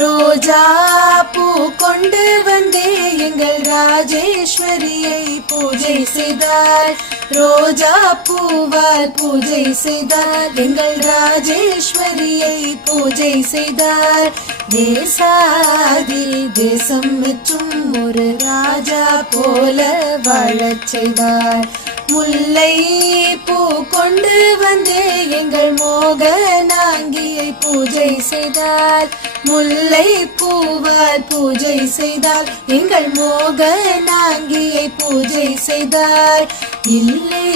ரோஜா பூ கொண்டு வந்தே எங்கள் ராஜேஸ்வரியை பூஜை செய்தார். ரோஜா பூவால் பூஜை செய்தார். எங்கள் ராஜேஸ்வரியை பூஜை செய்தார். தேசாதி தேசம் மற்றும் ஒரு ராஜா போல வாழச் செய்தார். முல்லை பூ கொண்டு வந்தே எங்கள் மோகனாங்கியை பூஜை செய்தார். முல்லை பூவால் பூஜை செய்தார். எங்கள் மோகனாங்கியை பூஜை செய்தார். இல்லை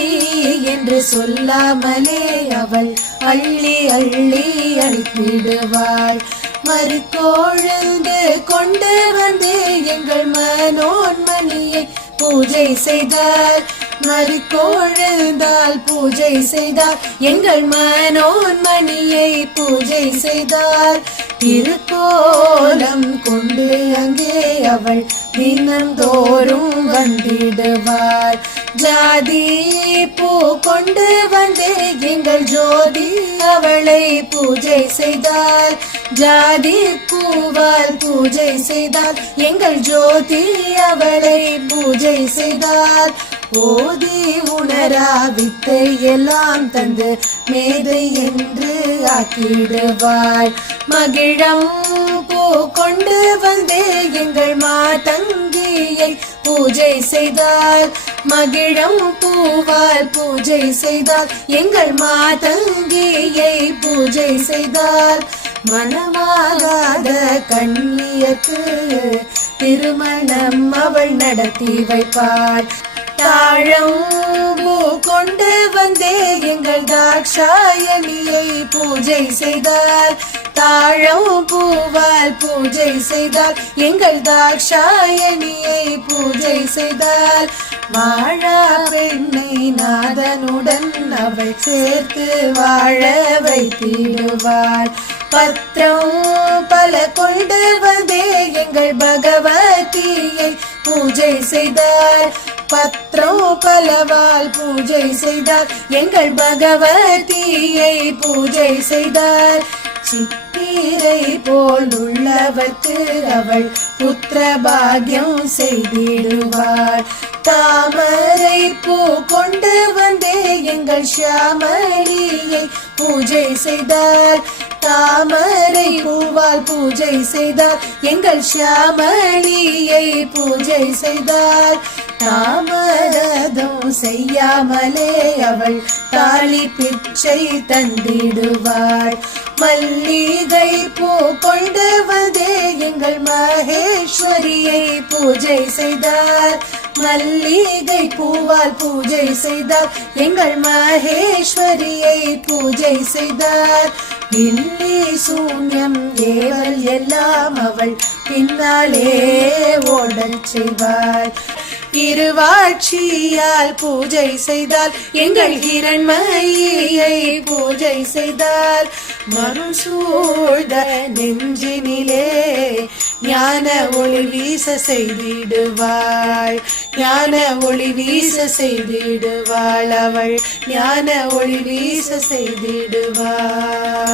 என்று சொல்லாமலே அவள் அள்ளி அள்ளி அழித்திடுவாள். மறுக்கொழுந்து கொண்டு வந்தே எங்கள் மனோன்மணியை பூஜை செய்தார். மறுக்கொழுந்தால் பூஜை செய்தார். எங்கள் மனோன்மணியை பூஜை செய்தார். திருக்கோலம் கொண்டு அங்கே அவள் தினந்தோறும் வந்திடுவார். ஜாதி பூ கொண்டு வந்தே எங்கள் ஜோதி அவளை பூஜை செய்தார். ஜாதி பூவால் பூஜை செய்தார். எங்கள் ஜோதி அவளை பூஜை செய்தார். ஓதி உணரா வித்தை எல்லாம் தந்து மேதை என்று ஆக்கிடுவாள். மகிழம் பூ கொண்டு வந்தே எங்கள் மாதங்கியை பூஜை செய்தார். மகிழம் பூவால் பூஜை செய்தார். எங்கள் மாதங்கியை பூஜை செய்தார். மனமாகாத கண்ணியக்கு திருமணம் அவள் நடத்தி வைப்பாள். தாழம் பூ கொண்டு வந்தே எங்கள் தாக்ஷாயணியை பூஜை செய்தார். தாழம் பூவால் பூஜை செய்தார். எங்கள் தாக்ஷாயணியை பூஜை செய்தார். வாழா பெண்ணை நாதனுடன் அவள் சேர்த்து வாழ வைத்திடுவாள். பத்திரம் பல கொண்டு வந்தே எங்கள் பகவதியை பூஜை செய்தார். பத்திரம் பலவால் பூஜை செய்தார். எங்கள் பகவதியை பூஜை செய்தார். சித்திரை போல் உள்ளவர்க்கு அவள் புத்திர பாக்கியம் செய்திடுவாள். தாமரை பூ கொண்டு வந்தே எங்கள் ஷியாமளியை பூஜை செய்தார். தாமரை பூவால் பூஜை செய்தார். எங்கள் ஷியாமளியை பூஜை செய்தார். தாமரதம் செய்யாமலே அவள் தாலி பிச்சை தந்திடுவாள். மல்லிகை பூ கொண்டு வந்தே எங்கள் மகேஸ்வரியை பூஜை செய்தார். மல்லிகை பூவால் பூஜை செய்தார். எங்கள் மகேஸ்வரியை பூஜை செய்தார். இல்லி சூன்யம் ஏவல் எல்லாம் அவள் பின்னாலே ஓடச் செய்வாள். இருவாட்சியால் பூஜை செய்தால். எங்கள் ஹிரண்மயியை பூஜை செய்தால். மருள் சூழ்ந்த நெஞ்சினிலே ஞான ஒளி வீச செய்திடுவாள். ஞான ஒளி வீச செய்திடுவாள். அவள் ஞான ஒளி வீச செய்திடுவாள்.